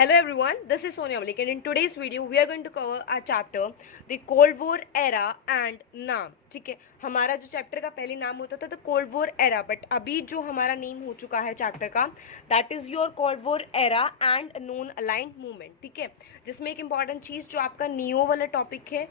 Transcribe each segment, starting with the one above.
Hello everyone, this is Sonia Malik and in today's video we are going to cover our chapter the Cold War era and नाम. ठीक है, हमारा जो chapter का पहले नाम होता था the cold war era, but अभी जो हमारा नेम हो चुका है चैप्टर का that is your cold war era and non aligned movement. ठीक है, जिसमें एक इंपॉर्टेंट चीज़ जो आपका नियो वाला टॉपिक है,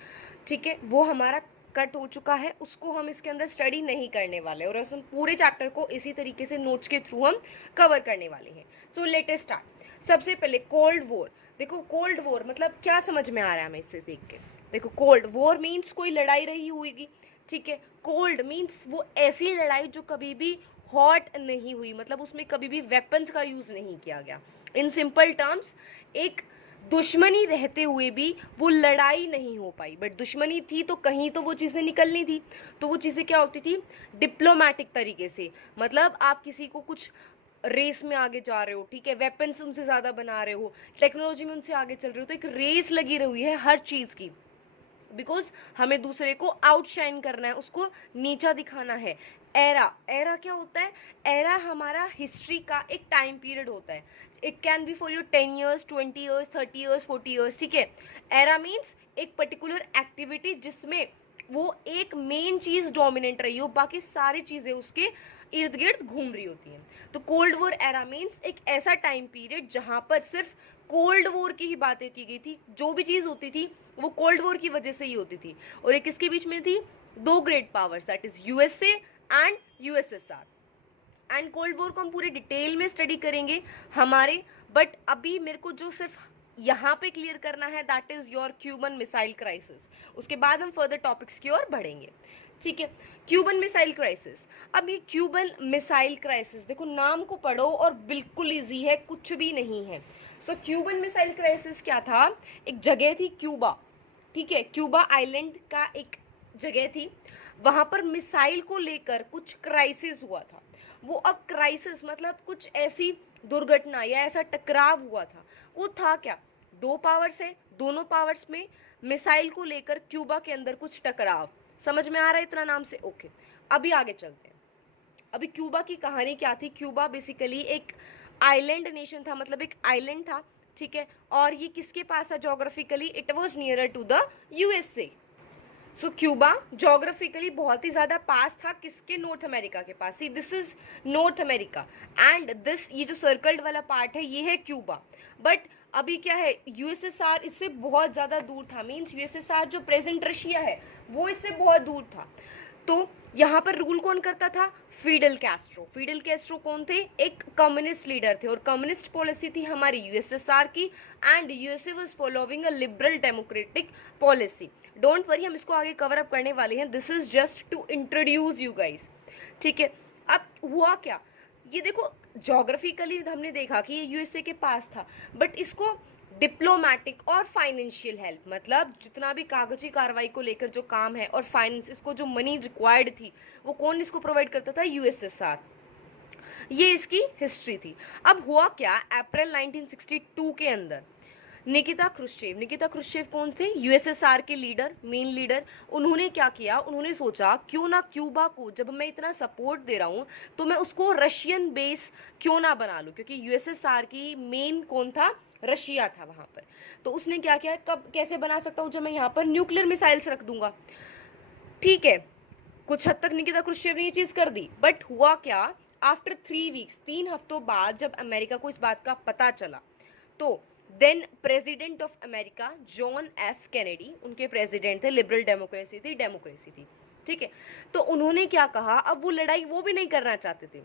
ठीक है, वो हमारा कट हो चुका है, उसको हम इसके अंदर स्टडी नहीं करने वाले और हम पूरे चैप्टर को इसी तरीके से नोट्स के थ्रू हम कवर करने वाले हैं. So let us start. सबसे पहले कोल्ड वॉर. देखो कोल्ड वॉर मतलब क्या समझ में आ रहा है हमें इससे देख के. देखो कोल्ड वॉर मीन्स कोई लड़ाई रही हुई. ठीक है, कोल्ड मीन्स वो ऐसी लड़ाई जो कभी भी हॉट नहीं हुई, मतलब उसमें कभी भी वेपन्स का यूज़ नहीं किया गया. इन सिंपल टर्म्स, एक दुश्मनी रहते हुए भी वो लड़ाई नहीं हो पाई, बट दुश्मनी थी तो कहीं तो वो चीज़ें निकलनी थी. तो वो चीज़ें क्या होती थी, डिप्लोमेटिक तरीके से. मतलब आप किसी को कुछ रेस में आगे जा रहे हो, ठीक है, वेपन्स उनसे ज़्यादा बना रहे हो, टेक्नोलॉजी में उनसे आगे चल रहे हो, तो एक रेस लगी रही है हर चीज़ की, बिकॉज हमें दूसरे को आउटशाइन करना है, उसको नीचा दिखाना है. एरा, एरा क्या होता है? एरा हमारा हिस्ट्री का एक टाइम पीरियड होता है. It can be for your 10 years, 20 years, 30 years, 40 years. ठीक है, एरा मीन्स एक पर्टिकुलर एक्टिविटी जिसमें वो एक मेन चीज़ डोमिनेंट रही हो, बाकी सारी चीज़ें उसके इर्द गिर्द घूम रही होती हैं. तो कोल्ड वॉर एरा मीन्स एक ऐसा टाइम पीरियड जहाँ पर सिर्फ कोल्ड वॉर की ही बातें की गई थी. जो भी चीज़ होती थी वो कोल्ड वॉर की वजह से ही होती थी. और एक किसके बीच में थी? दो great powers, that is USA and USSR. And cold war को हम पूरे डिटेल में स्टडी करेंगे हमारे, बट अभी मेरे को जो सिर्फ यहाँ पे क्लियर करना है that is your Cuban missile crisis. उसके बाद हम फर्दर टॉपिक्स की ओर बढ़ेंगे. ठीक है, क्यूबन मिसाइल क्राइसिस. अब ये क्यूबन मिसाइल क्राइसिस, देखो नाम को पढ़ो और बिल्कुल ईजी है, कुछ भी नहीं है. सो क्यूबन मिसाइल क्राइसिस क्या था? एक जगह थी क्यूबा. ठीक है, क्यूबा आइलैंड का एक जगह थी, वहाँ पर मिसाइल को लेकर कुछ क्राइसिस हुआ था. वो अब क्राइसिस मतलब कुछ ऐसी दुर्घटना या ऐसा टकराव हुआ था. वो था क्या? दो पावर्स है, दोनों पावर्स में मिसाइल को लेकर क्यूबा के अंदर कुछ टकराव. समझ में आ रहा है इतना नाम से? ओके, अभी आगे चलते हैं. अभी क्यूबा की कहानी क्या थी? क्यूबा बेसिकली एक आइलैंड नेशन था, मतलब एक आइलैंड था. ठीक है, और ये किसके पास था geographically? It was nearer to the USA. So Cuba geographically बहुत ही ज़्यादा पास था किसके? नॉर्थ अमेरिका के पास. See this is North America and this, ये जो सर्कल्ड वाला पार्ट है ये है क्यूबा. बट अभी क्या है, यूएसएसआर इससे बहुत ज़्यादा दूर था. मीन्स यूएसएसआर जो प्रेजेंट रशिया है वो इससे बहुत दूर था. तो यहाँ पर रूल कौन करता था? Fidel Castro. फिडेल कैस्ट्रो कौन थे? एक कम्युनिस्ट लीडर थे, और कम्युनिस्ट पॉलिसी थी हमारी यूएसएसआर की, and USA was following a liberal democratic policy. Don't worry, हम इसको आगे कवर अप करने वाले हैं. This is just to introduce you guys. ठीक है, अब हुआ क्या? ये देखो जोग्राफिकली हमने देखा कि ये यूएसए के पास था, बट इसको डिप्लोमेटिक और फाइनेंशियल हेल्प, मतलब जितना भी कागजी कार्रवाई को लेकर जो काम है और फाइनेंस, इसको जो मनी रिक्वायर्ड थी वो कौन इसको प्रोवाइड करता था? यूएसएसआर. ये इसकी हिस्ट्री थी. अब हुआ क्या? अप्रैल 1962 के अंदर निकिता क्रुश्चेव कौन थे? यूएसएसआर के लीडर, मेन लीडर. उन्होंने क्या किया? उन्होंने सोचा क्यों ना क्यूबा को, जब मैं इतना सपोर्ट दे रहा हूँ तो मैं उसको रशियन बेस क्यों ना बना लूँ, क्योंकि यूएसएसआर की मेन कौन था? रशिया था वहाँ पर. तो उसने क्या किया, कब कैसे बना सकता हूँ, जब मैं यहाँ पर न्यूक्लियर मिसाइल्स रख दूंगा. ठीक है, कुछ हद तक निकिता क्रुश्चेव ने ये चीज़ कर दी, बट हुआ क्या? आफ्टर 3 वीक्स, 3 हफ्तों बाद जब अमेरिका को इस बात का पता चला, तो then president of America John F Kennedy, उनके प्रेसिडेंट थे, लिबरल डेमोक्रेसी थी. ठीक है, तो उन्होंने क्या कहा? अब वो लड़ाई वो भी नहीं करना चाहते थे,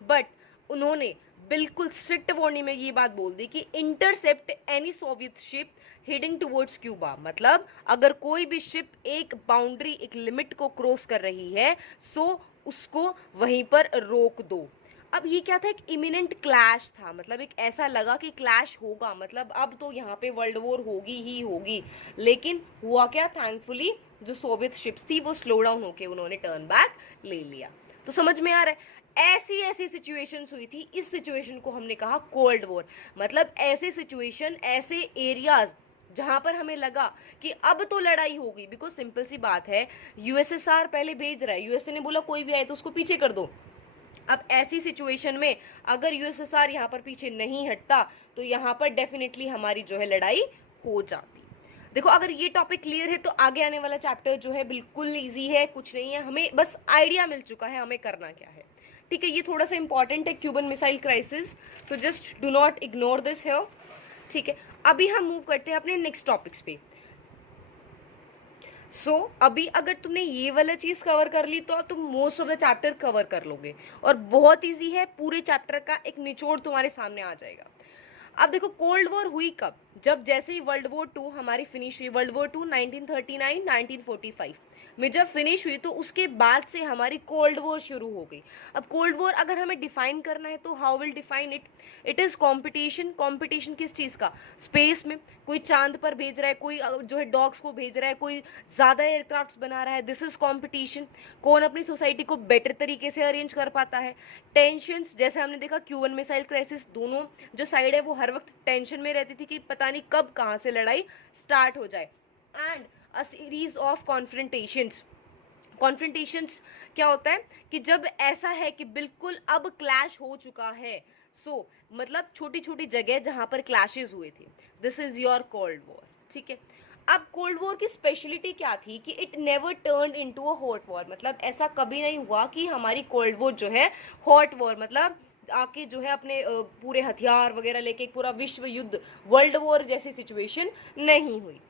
बट उन्होंने बिल्कुल स्ट्रिक्ट वार्निंग में ये बात बोल दी कि intercept any Soviet ship heading towards Cuba. मतलब अगर कोई भी शिप एक बाउंड्री, एक लिमिट को क्रॉस कर रही है, सो उसको वहीं पर रोक दो. अब ये क्या था? एक इमिनेंट क्लैश था, मतलब एक ऐसा लगा कि क्लैश होगा, मतलब अब तो यहाँ पे वर्ल्ड वॉर होगी ही होगी. लेकिन हुआ क्या? थैंकफुली जो सोवियत शिप्स थी वो स्लो डाउन होके उन्होंने टर्न बैक ले लिया. तो समझ में आ रहा है, ऐसी ऐसी सिचुएशंस हुई थी. इस सिचुएशन को हमने कहा कोल्ड वॉर. मतलब ऐसे सिचुएशन, ऐसे एरियाज जहाँ पर हमें लगा कि अब तो लड़ाई होगी, बिकॉज सिंपल सी बात है, यूएसएसआर पहले भेज रहा है, यूएसए ने बोला कोई भी आए तो उसको पीछे कर दो. अब ऐसी सिचुएशन में अगर यूएसएसआर यहाँ पर पीछे नहीं हटता तो यहाँ पर डेफिनेटली हमारी जो है लड़ाई हो जाती। देखो अगर ये टॉपिक क्लियर है तो आगे आने वाला चैप्टर जो है बिल्कुल इजी है, कुछ नहीं है, हमें बस आइडिया मिल चुका है हमें करना क्या है। ठीक है, ये थोड़ा सा इंपॉर्टेंट है, Cuban missile crisis, so just do not ignore this here. ठीक है, अभी हम मूव करते हैं अपने नेक्स्ट टॉपिक्स पे। अभी अगर तुमने ये वाला चीज कवर कर ली तो तुम most of the chapter cover कर लोगे और बहुत इजी है, पूरे चैप्टर का एक निचोड़ तुम्हारे सामने आ जाएगा। अब देखो कोल्ड वॉर हुई कब? जब जैसे ही वर्ल्ड वॉर 2 हमारी फिनिश हुई, वर्ल्ड वॉर 2 1939 1945 में जब फिनिश हुई तो उसके बाद से हमारी कोल्ड वॉर शुरू हो गई। अब कोल्ड वॉर अगर हमें डिफाइन करना है तो how will define it? It is competition. Competition किस चीज़ का? स्पेस में कोई चांद पर भेज रहा है, कोई जो है डॉग्स को भेज रहा है, कोई ज़्यादा एयरक्राफ्ट्स बना रहा है, दिस इज़ कंपटीशन। कौन अपनी सोसाइटी को बेटर तरीके से अरेंज कर पाता है। टेंशंस, जैसे हमने देखा क्यूबन मिसाइल क्राइसिस, दोनों जो साइड है वो हर वक्त टेंशन में रहती थी कि पता नहीं कब कहाँ से लड़ाई स्टार्ट हो जाए। And a series of confrontations. Confrontations क्या होता है कि जब ऐसा है कि बिल्कुल अब क्लैश हो चुका है, मतलब छोटी छोटी जगह जहां पर क्लैशेस हुए थे, this is your cold war. ठीक है, अब कोल्ड वॉर की स्पेशलिटी क्या थी कि it never turn into a hot war, मतलब ऐसा कभी नहीं हुआ कि हमारी कोल्ड वॉर जो है हॉट वॉर, मतलब आके जो है अपने पूरे हथियार वगैरह लेके एक पूरा विश्व युद्ध वर्ल्ड वॉर जैसी सिचुएशन नहीं हुई।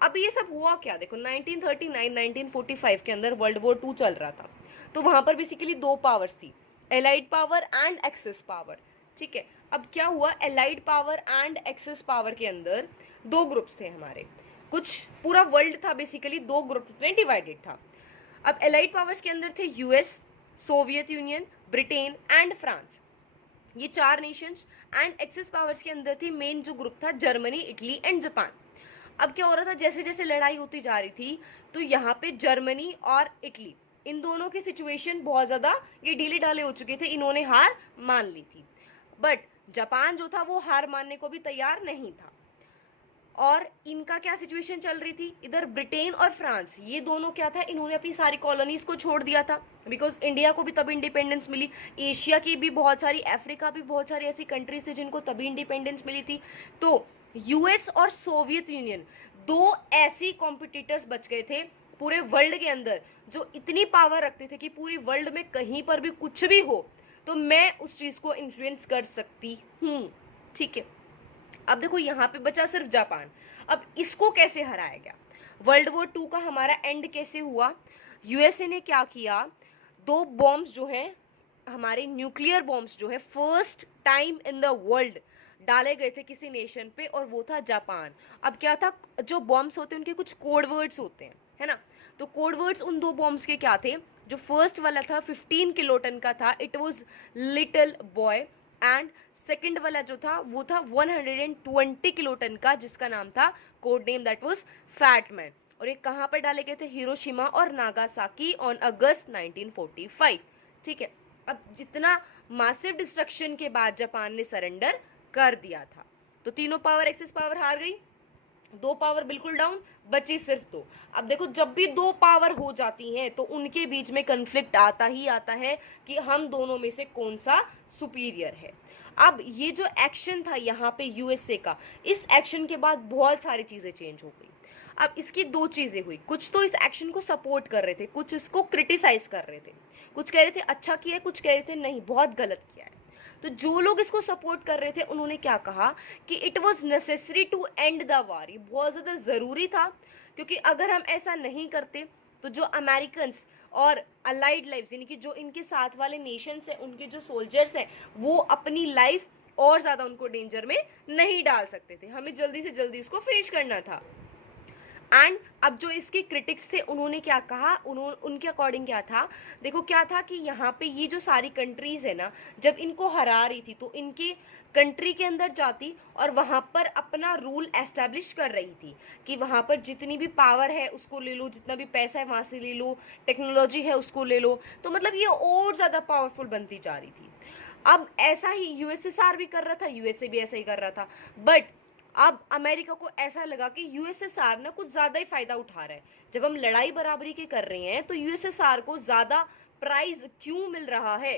अब ये सब हुआ क्या? देखो 1939 1945 के अंदर वर्ल्ड वॉर 2 चल रहा था, तो वहां पर बेसिकली दो पावर्स थी, allied power and axis power. ठीक है, अब क्या हुआ, allied power and axis power के अंदर दो ग्रुप्स थे हमारे, कुछ पूरा वर्ल्ड था बेसिकली दो ग्रुप में डिवाइडेड था। अब एलाइड पावर्स के अंदर थे US, Soviet union, Britain and France, ये चार नेशंस। एंड एक्सेस पावर्स के अंदर थी मेन जो ग्रुप था जर्मनी, इटली एंड जापान। अब क्या हो रहा था, जैसे जैसे लड़ाई होती जा रही थी तो यहाँ पे जर्मनी और इटली, इन दोनों की सिचुएशन बहुत ज़्यादा ये ढीले ढाले हो चुके थे, इन्होंने हार मान ली थी। बट जापान जो था वो हार मानने को भी तैयार नहीं था। और इनका क्या सिचुएशन चल रही थी, इधर ब्रिटेन और फ्रांस, ये दोनों क्या था, इन्होंने अपनी सारी कॉलोनीज को छोड़ दिया था, बिकॉज इंडिया को भी तभी इंडिपेंडेंस मिली, एशिया की भी बहुत सारी, अफ्रीका भी बहुत सारी ऐसी कंट्रीज थी जिनको तभी इंडिपेंडेंस मिली थी। तो यूएस और सोवियत यूनियन दो ऐसी कॉम्पिटिटर्स बच गए थे पूरे वर्ल्ड के अंदर जो इतनी पावर रखते थे कि पूरी वर्ल्ड में कहीं पर भी कुछ भी हो तो मैं उस चीज़ को इन्फ्लुएंस कर सकती हूँ। ठीक है, अब देखो यहाँ पे बचा सिर्फ जापान। अब इसको कैसे हराया गया? वर्ल्ड वॉर 2 का हमारा एंड कैसे हुआ? यूएसए ने क्या किया, दो बॉम्ब्स जो हैं हमारे न्यूक्लियर बॉम्ब्स जो है first time in the world डाले गए थे किसी नेशन पे, और वो था जापान। अब क्या था, जो बॉम्ब्स होते हैं उनके कुछ कोड वर्ड्स होते हैं, है ना, तो कोड वर्ड्स उन दो बॉम्ब्स के क्या थे? जो फर्स्ट वाला था 15 किलोटन का था, it was little boy, and second वाला जो था वो था 120 किलोटन का, जिसका नाम था code name that was fat man. और ये कहाँ पर डाले गए थे? हिरोशिमा और नागासाकी ऑन अगस्त 1945। ठीक है, अब जितना मासिव डिस्ट्रक्शन के बाद जापान ने सरेंडर कर दिया था, तो तीनों पावर एक्सेस पावर हार गई, दो पावर बिल्कुल डाउन, बची सिर्फ दो। अब देखो जब भी दो पावर हो जाती हैं तो उनके बीच में कन्फ्लिक्ट आता ही आता है कि हम दोनों में से कौन सा सुपीरियर है। अब ये जो एक्शन था यहाँ पे यूएसए का, इस एक्शन के बाद बहुत सारी चीज़ें चेंज हो गई। अब इसकी दो चीज़ें हुई, कुछ तो इस एक्शन को सपोर्ट कर रहे थे, कुछ इसको क्रिटिसाइज कर रहे थे, कुछ कह रहे थे अच्छा किया है, कुछ कह रहे थे नहीं बहुत गलत किया है। तो जो लोग इसको सपोर्ट कर रहे थे उन्होंने क्या कहा कि it was necessary to end the war, ये बहुत ज़्यादा ज़रूरी था, क्योंकि अगर हम ऐसा नहीं करते तो जो अमेरिकन्स और अलाइड लाइफ्स यानी कि जो इनके साथ वाले नेशंस हैं उनके जो सोल्जर्स हैं वो अपनी लाइफ और ज़्यादा उनको डेंजर में नहीं डाल सकते थे, हमें जल्दी से जल्दी इसको फिनिश करना था। एंड अब जो इसके क्रिटिक्स थे उन्होंने क्या कहा, उनके अकॉर्डिंग क्या था, देखो क्या था कि यहाँ पे ये जो सारी कंट्रीज़ है ना, जब इनको हरा रही थी तो इनकी कंट्री के अंदर जाती और वहाँ पर अपना रूल एस्टेब्लिश कर रही थी कि वहाँ पर जितनी भी पावर है उसको ले लो, जितना भी पैसा है वहाँ से ले लो, टेक्नोलॉजी है उसको ले लो, तो मतलब ये और ज़्यादा पावरफुल बनती जा रही थी। अब ऐसा ही यूएसएसआर भी कर रहा था, यूएसए भी ऐसा ही कर रहा था, बट अब अमेरिका को ऐसा लगा कि यूएसएसआर ना कुछ ज़्यादा ही फ़ायदा उठा रहा है, जब हम लड़ाई बराबरी की कर रहे हैं तो यूएसएसआर को ज़्यादा प्राइज क्यों मिल रहा है,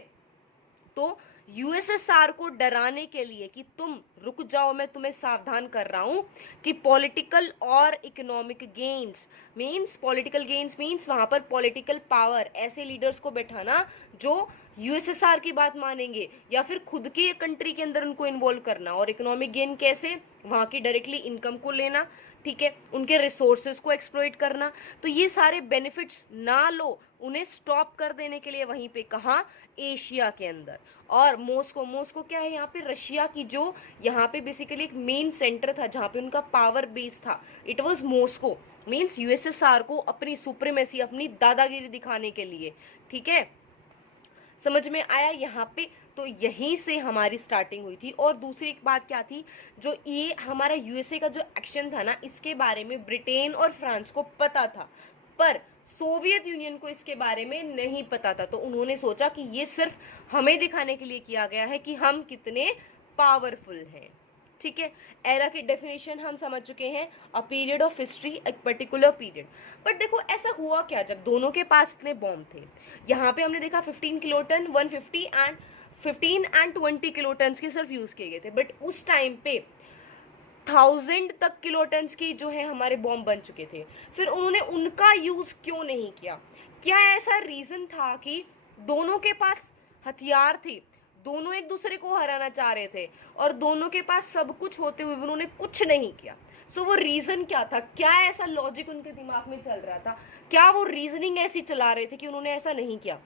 तो यूएसएसआर को डराने के लिए कि तुम रुक जाओ, मैं तुम्हें सावधान कर रहा हूं कि पॉलिटिकल और इकोनॉमिक गेन्स मीन्स वहां पर पॉलिटिकल पावर, ऐसे लीडर्स को बैठाना जो यूएसएसआर की बात मानेंगे या फिर खुद की कंट्री के अंदर उनको इन्वॉल्व करना। और इकोनॉमिक गेन कैसे, वहां की डायरेक्टली इनकम को लेना, ठीक है, उनके रिसोर्सेज को एक्सप्लॉइट करना। तो ये सारे बेनिफिट्स ना लो, उन्हें स्टॉप कर देने के लिए वहीं पे कहा, एशिया के अंदर। और मॉस्को क्या है यहाँ पे, रशिया की जो यहाँ पे बेसिकली एक मेन सेंटर था जहाँ पे उनका पावर बेस था, it was Moscow. Means USSR को अपनी सुप्रीमेसी, अपनी दादागिरी दिखाने के लिए, ठीक है, समझ में आया यहाँ पे। तो यहीं से हमारी स्टार्टिंग हुई थी। और दूसरी एक बात क्या थी, जो ये हमारा यूएसए का जो एक्शन था ना, इसके बारे में ब्रिटेन और फ्रांस को पता था, पर सोवियत यूनियन को इसके बारे में नहीं पता था। तो उन्होंने सोचा कि ये सिर्फ हमें दिखाने के लिए किया गया है कि हम कितने पावरफुल हैं, ठीक है। एरा की डेफिनेशन हम समझ चुके हैं, अ पीरियड ऑफ हिस्ट्री, एक पर्टिकुलर पीरियड। बट देखो ऐसा हुआ क्या जब दोनों के पास इतने बॉम्ब थे। यहाँ पे हमने देखा 15 किलोटन, 150 एंड 15 एंड 20 किलोटन के सिर्फ यूज किए गए थे। बट उस टाइम पे 1000 तक किलोटन की जो है हमारे बॉम्ब बन चुके थे। फिर उन्होंने उनका यूज क्यों नहीं किया? क्या ऐसा रीजन था कि दोनों के पास हथियार थे, दोनों एक दूसरे को हराना चाह रहे थे, और दोनों के पास सब कुछ होते हुए उन्होंने कुछ नहीं किया? सो वो रीजन क्या था? क्या ऐसा लॉजिक उनके दिमाग में चल रहा था? क्या वो रीजनिंग ऐसी चला रहे थे कि उन्होंने ऐसा नहीं किया?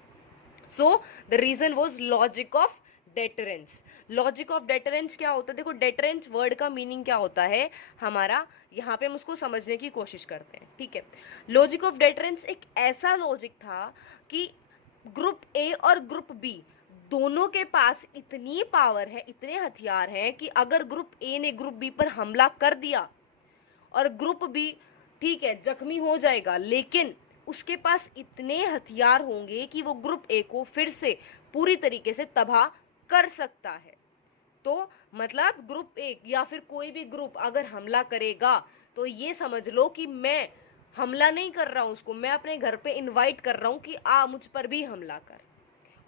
So the reason was logic of deterrence. Logic of deterrence क्या होता है? देखो डेटरेंस वर्ड का मीनिंग क्या होता है हमारा, यहाँ पे हम उसको समझने की कोशिश करते हैं, ठीक है। लॉजिक ऑफ डेटरेंस एक ऐसा लॉजिक था कि ग्रुप ए और ग्रुप बी दोनों के पास इतनी पावर है, इतने हथियार हैं कि अगर ग्रुप ए ने ग्रुप बी पर हमला कर दिया और ग्रुप बी, ठीक है, जख्मी हो जाएगा, लेकिन उसके पास इतने हथियार होंगे कि वो ग्रुप ए को फिर से पूरी तरीके से तबाह कर सकता है। तो मतलब ग्रुप ए या फिर कोई भी ग्रुप अगर हमला करेगा तो ये समझ लो कि मैं हमला नहीं कर रहा हूं उसको, मैं अपने घर पे इनवाइट कर रहा हूं कि आ मुझ पर भी हमला कर।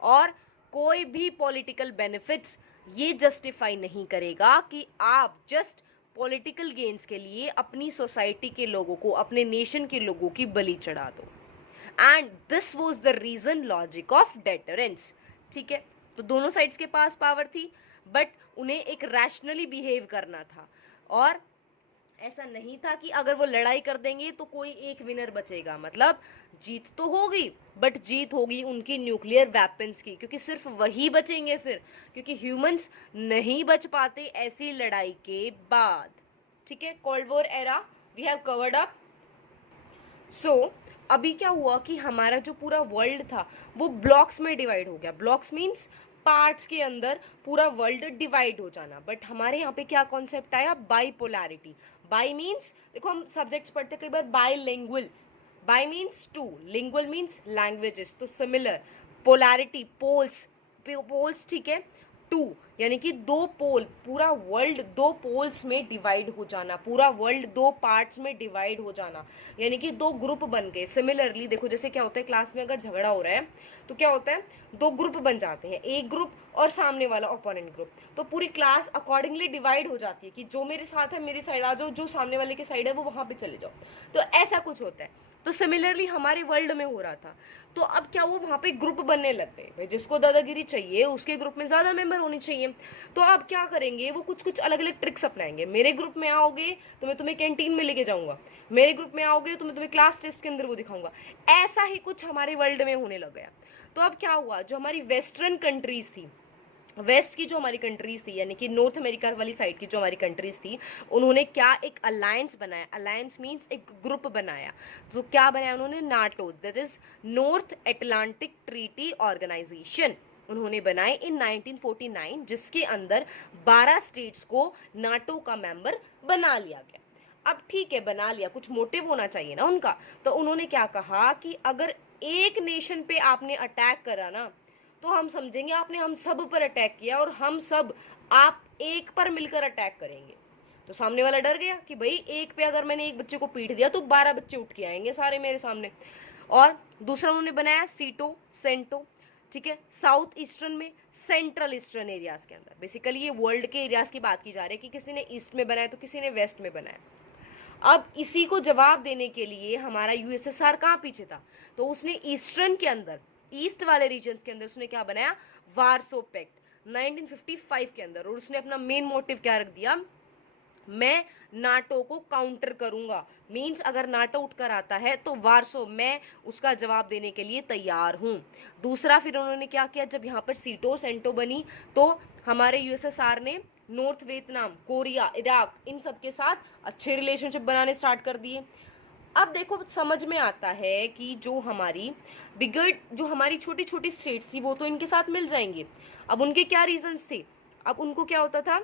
और कोई भी पॉलिटिकल बेनिफिट्स ये जस्टिफाई नहीं करेगा कि आप जस्ट पॉलिटिकल गेन्स के लिए अपनी सोसाइटी के लोगों को, अपने नेशन के लोगों की बलि चढ़ा दो। And this was the reason logic of deterrence, ठीक है। तो दोनों साइड्स के पास पावर थी, बट उन्हें एक रैशनली बिहेव करना था, और ऐसा नहीं था कि अगर वो लड़ाई कर देंगे तो कोई एक विनर बचेगा। मतलब जीत तो होगी, बट जीत होगी उनकी न्यूक्लियर वेपन्स की, क्योंकि सिर्फ वही बचेंगे फिर, क्योंकि ह्यूमंस नहीं बच पाते ऐसी लड़ाई के बाद, ठीक है। Cold war era we have covered up. So अभी क्या हुआ कि हमारा जो पूरा वर्ल्ड था वो ब्लॉक्स में डिवाइड हो गया। ब्लॉक्स मीन्स पार्ट्स के अंदर पूरा वर्ल्ड डिवाइड हो जाना। बट हमारे यहाँ पे क्या कॉन्सेप्ट आया? बाइपोलैरिटी। बाई मीन्स, देखो हम सब्जेक्ट्स पढ़ते कई बार, bilingual, bi means two, lingual means languages, तो सिमिलर। पोलैरिटी, पोल्स, पोल्स, ठीक है, टू, यानी कि दो पोल, पूरा वर्ल्ड दो पोल्स में डिवाइड हो जाना, पूरा वर्ल्ड दो पार्ट्स में डिवाइड हो जाना, यानी कि दो ग्रुप बन गए। सिमिलरली देखो जैसे क्या होता है क्लास में अगर झगड़ा हो रहा है तो क्या होता है, दो ग्रुप बन जाते हैं, एक ग्रुप और सामने वाला ओपोनेंट ग्रुप। तो पूरी क्लास अकॉर्डिंगली डिवाइड हो जाती है कि जो मेरे साथ है मेरी साइड आ जाओ, जो सामने वाले की साइड है वो वहां पे चले जाओ। तो ऐसा कुछ होता है। तो सिमिलरली हमारे वर्ल्ड में हो रहा था। तो अब क्या, वो वहाँ पे ग्रुप बनने लग गए भाई, जिसको दादागिरी चाहिए उसके ग्रुप में ज़्यादा मेंबर होने चाहिए। तो अब क्या करेंगे, वो कुछ कुछ अलग अलग ट्रिक्स अपनाएंगे। मेरे ग्रुप में आओगे तो मैं तुम्हें कैंटीन में लेके जाऊंगा, मेरे ग्रुप में आओगे तो मैं तुम्हें क्लास टेस्ट के अंदर वो दिखाऊंगा। ऐसा ही कुछ हमारे वर्ल्ड में होने लग गया। तो अब क्या हुआ, जो हमारी वेस्टर्न कंट्रीज थी, वेस्ट की जो हमारी कंट्रीज थी, यानी कि नॉर्थ अमेरिका वाली साइड की जो हमारी कंट्रीज थी, उन्होंने क्या, एक अलायंस बनाया। अलायंस मीन्स एक ग्रुप बनाया। तो क्या बनाया उन्होंने? NATO, that is North Atlantic Treaty Organization उन्होंने बनाए इन 1949, जिसके अंदर 12 स्टेट्स को नाटो का मेंबर बना लिया गया। अब ठीक है, बना लिया, कुछ मोटिव होना चाहिए ना उनका। तो उन्होंने क्या कहा कि अगर एक नेशन पे आपने अटैक करा ना, तो हम समझेंगे आपने हम सब पर अटैक किया, और हम सब आप एक पर मिलकर अटैक करेंगे। तो सामने वाला डर गया कि भाई एक पे अगर मैंने एक बच्चे को पीट दिया तो 12 बच्चे उठ के आएंगे सारे मेरे सामने। और दूसरा उन्होंने बनाया सीटो, सेंटो। ठीक है, साउथ ईस्टर्न में, सेंट्रल ईस्टर्न एरियाज के अंदर। बेसिकली ये वर्ल्ड के एरियाज की बात की जा रही है कि किसी ने ईस्ट में बनाया तो किसी ने वेस्ट में बनाया। अब इसी को जवाब देने के लिए हमारा यूएसएसआर कहाँ पीछे था, तो उसने ईस्टर्न के अंदर, ईस्ट वाले रीजन्स के अंदर उसने क्या बनाया, वार्सो पैक्ट 1955 के अंदर। और उसने अपना मेन मोटिव क्या रख दिया, मैं नाटो को काउंटर करूंगा। मींस अगर नाटो उठकर आता है तो वार्सो, मैं उसका जवाब देने के लिए तैयार हूं। दूसरा फिर उन्होंने क्या किया, जब यहाँ पर सीटो सेंटो बनी तो हमारे यूएसएसआर ने नॉर्थ वियतनाम, कोरिया, इराक, इन सब के साथ अच्छे रिलेशनशिप बनाने स्टार्ट कर दिए। अब देखो समझ में आता है कि जो हमारी छोटी छोटी स्टेट्स थी वो तो इनके साथ मिल जाएंगे। अब उनके क्या रीजंस थे, अब उनको क्या होता था,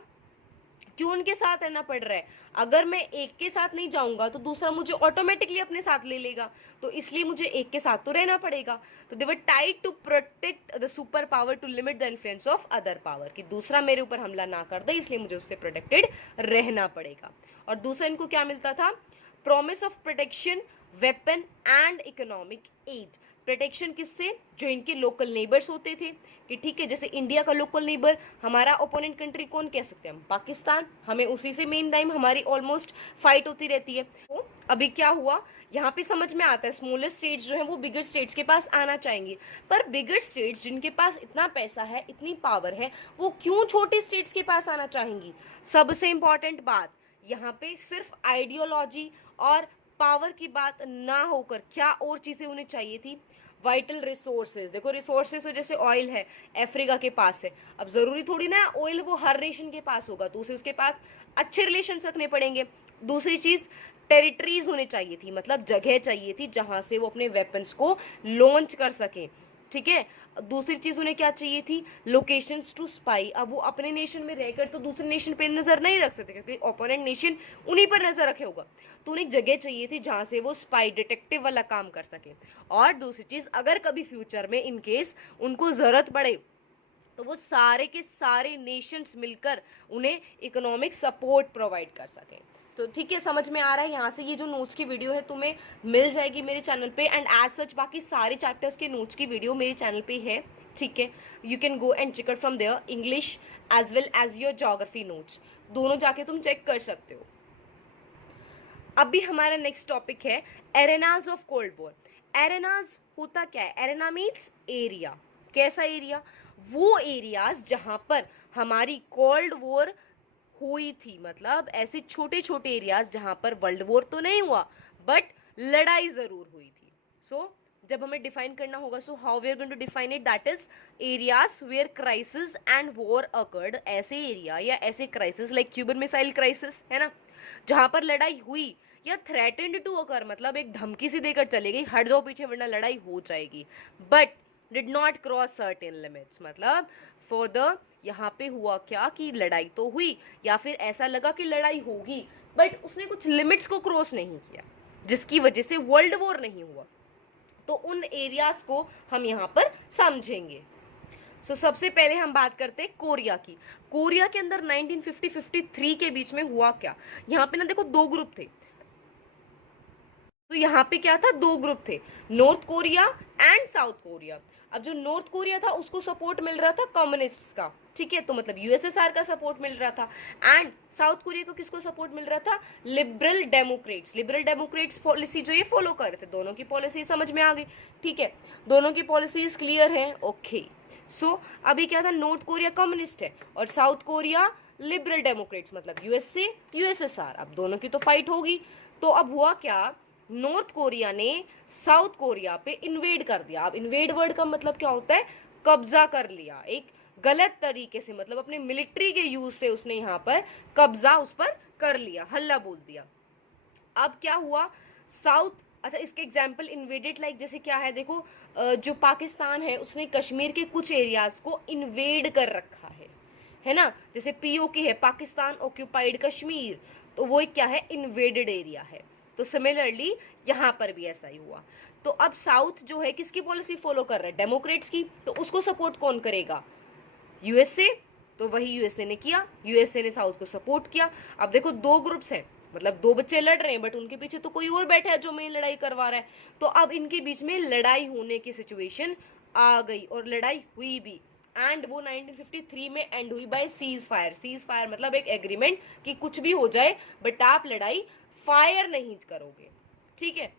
क्यों उनके साथ रहना पड़ रहा है, अगर मैं एक के साथ नहीं जाऊंगा तो दूसरा मुझे ऑटोमेटिकली अपने साथ ले लेगा, तो इसलिए मुझे एक के साथ तो रहना पड़ेगा। तो they were tied to protect the superpower to limit the influence of other power, कि दूसरा मेरे ऊपर हमला ना कर दे, इसलिए मुझे उससे प्रोटेक्टेड रहना पड़ेगा। और दूसरा इनको क्या मिलता था, promise of protection, weapon and economic aid. Protection किससे, जो इनके लोकल नेबर्स होते थे, कि ठीक है जैसे इंडिया का लोकल नेबर हमारा ओपोनेंट कंट्री कौन कह सकते हैं हम, पाकिस्तान, हमें उसी से मेन टाइम हमारी ऑलमोस्ट फाइट होती रहती है। तो अभी क्या हुआ, यहाँ पे समझ में आता है स्मॉलर स्टेट्स जो है वो बिगर स्टेट्स के पास आना चाहेंगे, पर बिगर स्टेट्स जिनके पास इतना पैसा है, इतनी पावर है, वो क्यों छोटे स्टेट्स के पास आना चाहेंगी। सबसे इंपॉर्टेंट बात यहाँ पे सिर्फ आइडियोलॉजी और पावर की बात ना होकर क्या और चीजें उन्हें चाहिए थी, वाइटल रिसोर्सेज। देखो रिसोर्सेज तो जैसे ऑयल है, अफ्रीका के पास है, अब जरूरी थोड़ी ना ऑयल वो हर नेशन के पास होगा, तो उसे उसके पास अच्छे रिलेशन रखने पड़ेंगे। दूसरी चीज टेरिटरीज होने चाहिए थी, मतलब जगह चाहिए थी जहां से वो अपने वेपन्स को लॉन्च कर सके, ठीक है। दूसरी चीज उन्हें क्या चाहिए थी, लोकेशंस टू स्पाई। अब वो अपने नेशन में रहकर तो दूसरे नेशन पर नजर नहीं रख सकते, क्योंकि ओपोनेंट नेशन उन्हीं पर नजर रखे होगा, तो उन्हें जगह चाहिए थी जहां से वो स्पाई डिटेक्टिव वाला काम कर सके। और दूसरी चीज, अगर कभी फ्यूचर में इन केस उनको जरूरत पड़े तो वो सारे के सारे नेशंस मिलकर उन्हें इकोनॉमिक सपोर्ट प्रोवाइड कर सकें। तो ठीक है, समझ में आ रहा है। यहाँ से ये जो नोट्स की वीडियो है तुम्हें मिल जाएगी मेरे चैनल पे, एंड एज सच बाकी सारे चैप्टर्स के नोट्स की वीडियो मेरे चैनल पे है, ठीक है। You can go and check it from there, English as well as your geography notes, दोनों जाके तुम चेक कर सकते हो। अभी हमारा नेक्स्ट टॉपिक है एरेनाज ऑफ कोल्ड वॉर। एरेनाज होता क्या है, एरेना मीन्स एरिया। कैसा एरिया, वो एरियाज जहां पर हमारी कोल्ड वॉर हुई थी, मतलब ऐसे छोटे छोटे एरियाज जहां पर वर्ल्ड वॉर तो नहीं हुआ बट लड़ाई जरूर हुई थी। सो जब हमें डिफाइन करना होगा, so how we are going to define it, that is areas where crisis and war occurred. ऐसे एरिया या ऐसे crisis like Cuban missile crisis है ना, जहां पर लड़ाई हुई या थ्रेटेंड टू अकर, मतलब एक धमकी सी देकर चली गई, हट जाओ पीछे वरना लड़ाई हो जाएगी, but did not cross certain limits. मतलब फॉर द, यहाँ पे हुआ क्या कि लड़ाई तो हुई या फिर ऐसा लगा कि लड़ाई होगी बट उसने कुछ लिमिट्स को क्रॉस नहीं किया, जिसकी वजह से वर्ल्ड वॉर नहीं हुआ। तो उन एरियाज को हम यहाँ पर समझेंगे। सो सबसे पहले हम बात करते हैं कोरिया की। कोरिया के अंदर 1950-53 के बीच में हुआ क्या, यहाँ पे ना देखो दो ग्रुप थे। तो यहाँ पे क्या था, दो ग्रुप थे, north Korea and south Korea. अब जो नॉर्थ कोरिया था उसको सपोर्ट मिल रहा था कम्युनिस्ट्स का, ठीक है, तो मतलब यूएसएसआर का सपोर्ट मिल रहा था। एंड साउथ कोरिया को किसको सपोर्ट मिल रहा था, liberal Democrats. Liberal Democrats policy जो ये फॉलो कर रहे थे, दोनों की पॉलिसी समझ में आ गई, ठीक है, दोनों की पॉलिसीज क्लियर है, ओके। सो अभी क्या था, नॉर्थ कोरिया कम्युनिस्ट है और साउथ कोरिया लिबरल डेमोक्रेट्स, मतलब यूएसए यूएसएसआर। अब दोनों की तो फाइट होगी। तो अब हुआ क्या, नॉर्थ कोरिया ने साउथ कोरिया पे इन्वेड कर दिया। अब इन्वेड वर्ड का मतलब क्या होता है, कब्जा कर लिया, एक गलत तरीके से, मतलब अपने मिलिट्री के यूज से उसने यहाँ पर कब्जा उस पर कर लिया, हल्ला बोल दिया। अब क्या हुआ, साउथ, अच्छा इसके एग्जाम्पल इन्वेडेड लाइक जैसे क्या है, देखो जो पाकिस्तान है उसने कश्मीर के कुछ एरियाज को इन्वेड कर रखा है ना, जैसे पीओके है, पाकिस्तान ऑक्यूपाइड कश्मीर, तो वो एक क्या है, इन्वेडेड एरिया है। तो सिमिलरली यहाँ पर भी ऐसा ही हुआ। तो अब साउथ जो है किसकी पॉलिसी फॉलो कर रहा है, डेमोक्रेट्स की, तो उसको सपोर्ट कौन करेगा, यूएसए, तो वही यूएसए ने किया, यूएसए ने साउथ को सपोर्ट किया। अब देखो दो ग्रुप्स हैं, मतलब दो बच्चे लड़ रहे हैं बट उनके पीछे तो कोई और बैठा है जो मेन लड़ाई करवा रहा है, तो अब इनके बीच में लड़ाई होने की सिचुएशन आ गई और लड़ाई हुई भी, एंड वो 1953 में एंड हुई by cease fire. Cease fire मतलब एक एग्रीमेंट कि कुछ भी हो जाए बट आप लड़ाई फायर नहीं करोगे, ठीक है।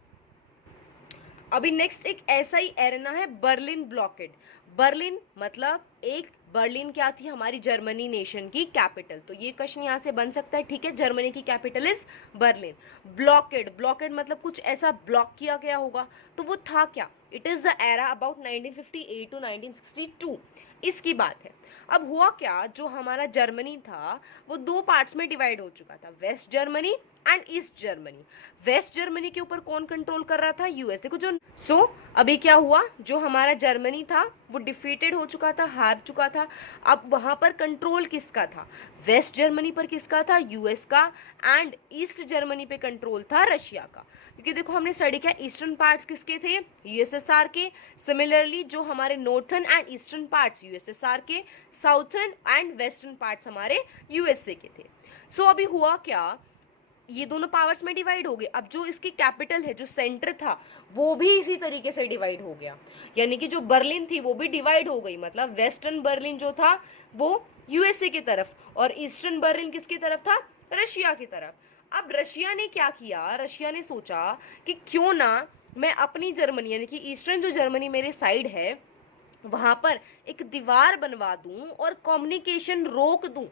अभी नेक्स्ट एक ऐसा ही एरेना है बर्लिन ब्लॉकेड। बर्लिन मतलब एक, बर्लिन क्या थी, हमारी जर्मनी नेशन की कैपिटल, तो ये क्वेश्चन यहाँ से बन सकता है, ठीक है। जर्मनी की capital is Berlin. Blockade, blockade मतलब कुछ ऐसा ब्लॉक किया गया होगा, तो वो था क्या, it is the era about 1958 to 1962, इसकी बात है। अब हुआ क्या, जो हमारा जर्मनी था वो दो पार्ट्स में डिवाइड हो चुका था, West Germany and East Germany. West Germany के ऊपर कौन कंट्रोल कर रहा था, यूएस। देखो जो अभी क्या हुआ, जो हमारा जर्मनी था वो डिफीटेड हो चुका था, हार चुका था। अब वहां पर कंट्रोल किसका था, वेस्ट जर्मनी पर किसका था, यूएस का, एंड ईस्ट जर्मनी पे कंट्रोल था रशिया का। क्योंकि देखो हमने स्टडी किया ईस्टर्न पार्ट्स किसके थे, यूएसएसआर के। सिमिलरली जो हमारे northern and eastern parts USSR के, साउथर्न एंड वेस्टर्न पार्ट्स हमारे यूएसए के थे। अभी हुआ क्या, ये दोनों पावर्स में डिवाइड हो गए। अब जो इसकी कैपिटल है, जो सेंटर था, वो भी इसी तरीके से डिवाइड हो गया, यानी कि जो बर्लिन थी वो भी डिवाइड हो गई। मतलब वेस्टर्न बर्लिन जो था वो यूएसए की तरफ, और ईस्टर्न बर्लिन किसकी तरफ था, रशिया की तरफ। अब रशिया ने क्या किया, रशिया ने सोचा कि क्यों ना मैं अपनी जर्मनी, यानी कि ईस्टर्न जो जर्मनी मेरे साइड है, वहां पर एक दीवार बनवा दूं और कम्युनिकेशन रोक दूं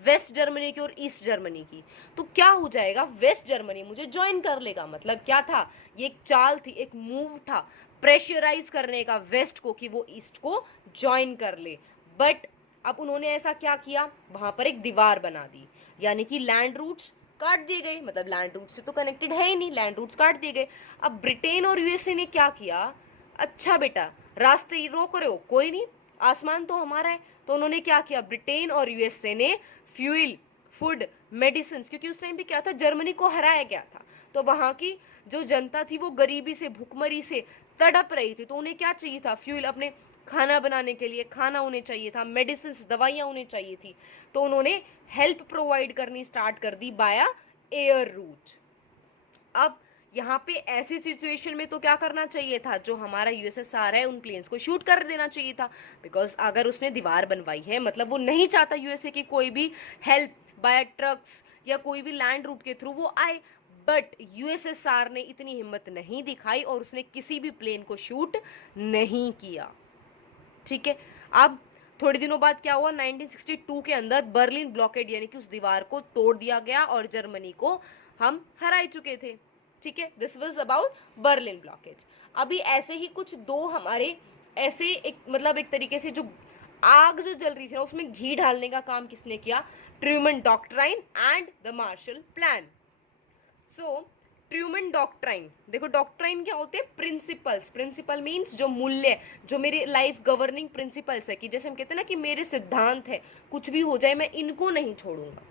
वेस्ट जर्मनी की और ईस्ट जर्मनी की। तो क्या हो जाएगा, वेस्ट जर्मनी मुझे ज्वाइन कर लेगा। मतलब क्या था, ये एक चाल थी, एक मूव था प्रेशराइज करने का वेस्ट को कि वो ईस्ट को ज्वाइन कर ले। बट अब उन्होंने ऐसा क्या किया, वहां पर एक दीवार बना दी, यानी कि लैंड रूट्स काट दिए गए। मतलब लैंड रूट से तो कनेक्टेड है ही नहीं, लैंड रूट्स काट दिए गए। अब ब्रिटेन और यूएसए ने क्या किया, अच्छा बेटा रास्ते रोक रहे हो, कोई नहीं, आसमान तो हमारा है। तो उन्होंने क्या किया, ब्रिटेन और यूएसए ने फ्यूल, फूड, मेडिसिन, क्योंकि उस टाइम पे क्या था, जर्मनी को हराया गया था, तो वहाँ की जो जनता थी वो गरीबी से, भूखमरी से तड़प रही थी। तो उन्हें क्या चाहिए था, फ्यूल, अपने खाना बनाने के लिए खाना उन्हें चाहिए था, मेडिसिन, दवाइयाँ उन्हें चाहिए थी। तो उन्होंने हेल्प प्रोवाइड करनी स्टार्ट कर दी बाया एयर रूट। अब यहाँ पे ऐसी सिचुएशन में तो क्या करना चाहिए था, जो हमारा यूएसएसआर है उन प्लेन्स को शूट कर देना चाहिए था, बिकॉज अगर उसने दीवार बनवाई है मतलब वो नहीं चाहता यूएसए की कोई भी हेल्प बाय ट्रक्स या कोई भी लैंड रूट के थ्रू वो आए। बट यूएसएसआर ने इतनी हिम्मत नहीं दिखाई और उसने किसी भी प्लेन को शूट नहीं किया, ठीक है। अब थोड़े दिनों बाद क्या हुआ, 1962 के अंदर बर्लिन ब्लॉकेड, यानी कि उस दीवार को तोड़ दिया गया और जर्मनी को हम हरा चुके थे, ठीक है। This was about Berlin blockage. अभी ऐसे ही कुछ दो हमारे ऐसे एक, मतलब एक तरीके से जो आग जो जल रही थी ना उसमें घी डालने का काम किसने किया, Truman doctrine and the Marshall plan. So Truman doctrine, देखो डॉक्ट्राइन क्या होते हैं, प्रिंसिपल्स। प्रिंसिपल मीन्स जो मूल्य, जो मेरे लाइफ गवर्निंग प्रिंसिपल्स है, कि जैसे हम कहते हैं ना कि मेरे सिद्धांत है, कुछ भी हो जाए मैं इनको नहीं छोड़ूंगा।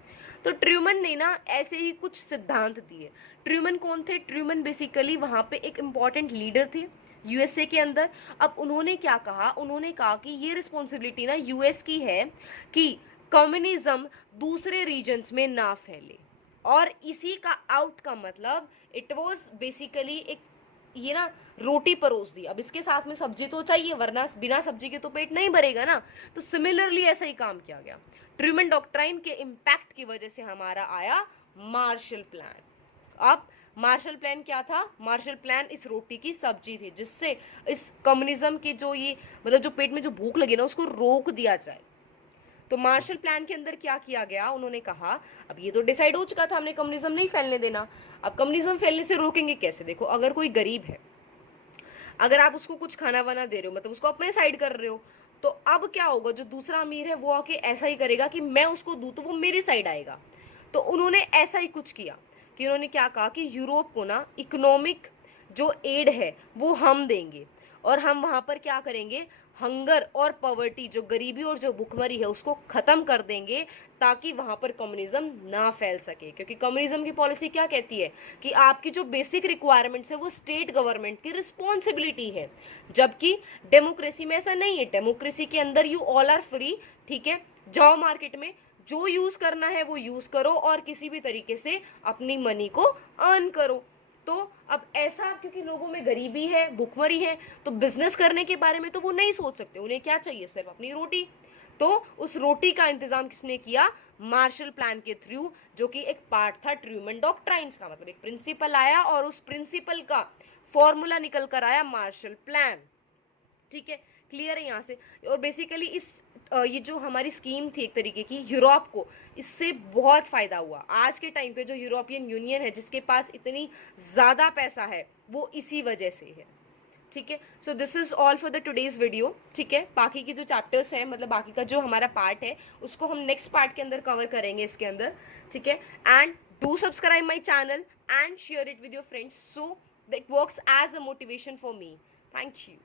तो ट्रूमन ने ना ऐसे ही कुछ सिद्धांत दिए। ट्रूमन कौन थे, ट्रूमन बेसिकली वहाँ पे एक इम्पॉर्टेंट लीडर थे यूएसए के अंदर। अब उन्होंने क्या कहा, उन्होंने कहा कि ये रिस्पॉन्सिबिलिटी ना यूएस की है कि कम्युनिज्म दूसरे रीजन्स में ना फैले, और इसी का आउटकम मतलब इट वाज बेसिकली एक, ये ना रोटी परोस दी, अब इसके साथ में सब्जी तो चाहिए, वरना बिना सब्जी के तो पेट नहीं भरेगा ना। तो सिमिलरली ऐसा ही काम किया गया। ट्रूमन डॉक्ट्राइन के इम्पैक्ट की वजह से हमारा आया मार्शल प्लान। अब मार्शल प्लान क्या था, मार्शल प्लान इस रोटी की सब्जी थी, जिससे इस कम्युनिज्म की जो ये मतलब जो पेट में जो भूख लगी ना उसको रोक दिया जाए। तो मार्शल प्लान के अंदर क्या किया गया, उन्होंने कहा अब ये तो डिसाइड हो चुका था हमने कम्युनिज्म नहीं फैलने देना, अब कम्युनिज्म फैलने से रोकेंगे कैसे। देखो अगर कोई गरीब है, अगर आप उसको कुछ खाना वाना दे रहे हो, मतलब उसको अपने साइड कर रहे हो, तो अब क्या होगा, जो दूसरा अमीर है वो आके ऐसा ही करेगा कि मैं उसको दूं तो वो मेरी साइड आएगा। तो उन्होंने ऐसा ही कुछ किया कि उन्होंने क्या कहा कि यूरोप को ना इकोनॉमिक जो एड है वो हम देंगे, और हम वहाँ पर क्या करेंगे, हंगर और पॉवर्टी, जो गरीबी और जो भुखमरी है उसको ख़त्म कर देंगे, ताकि वहाँ पर कम्युनिज्म ना फैल सके। क्योंकि कम्युनिज्म की पॉलिसी क्या कहती है कि आपकी जो बेसिक रिक्वायरमेंट्स है वो स्टेट गवर्नमेंट की रिस्पॉन्सिबिलिटी है, जबकि डेमोक्रेसी में ऐसा नहीं है। डेमोक्रेसी के अंदर यू ऑल आर फ्री, ठीक है, जाओ मार्केट में जो यूज़ करना है वो यूज़ करो और किसी भी तरीके से अपनी मनी को अर्न करो। तो अब ऐसा, क्योंकि लोगों में गरीबी है, भुखमरी है, तो बिजनेस करने के बारे में तो वो नहीं सोच सकते, उन्हें क्या चाहिए, सिर्फ अपनी रोटी। तो उस रोटी का इंतजाम किसने किया, मार्शल प्लान के थ्रू, जो कि एक पार्ट था ट्रूमन डॉक्ट्राइन्स का, मतलब एक प्रिंसिपल आया और उस प्रिंसिपल का फॉर्मूला निकल कर आया मार्शल प्लान। ठीक है, क्लियर है यहाँ से। और बेसिकली ये जो हमारी स्कीम थी एक तरीके की, यूरोप को इससे बहुत फ़ायदा हुआ। आज के टाइम पे जो यूरोपियन यूनियन है, जिसके पास इतनी ज़्यादा पैसा है, वो इसी वजह से है। ठीक है, so this is all for the today's video. ठीक है, बाकी के जो चैप्टर्स हैं, मतलब बाकी का जो हमारा पार्ट है, उसको हम नेक्स्ट पार्ट के अंदर कवर करेंगे इसके अंदर। ठीक है, and do subscribe my channel and share it with your friends, so that works as a motivation for me. Thank you.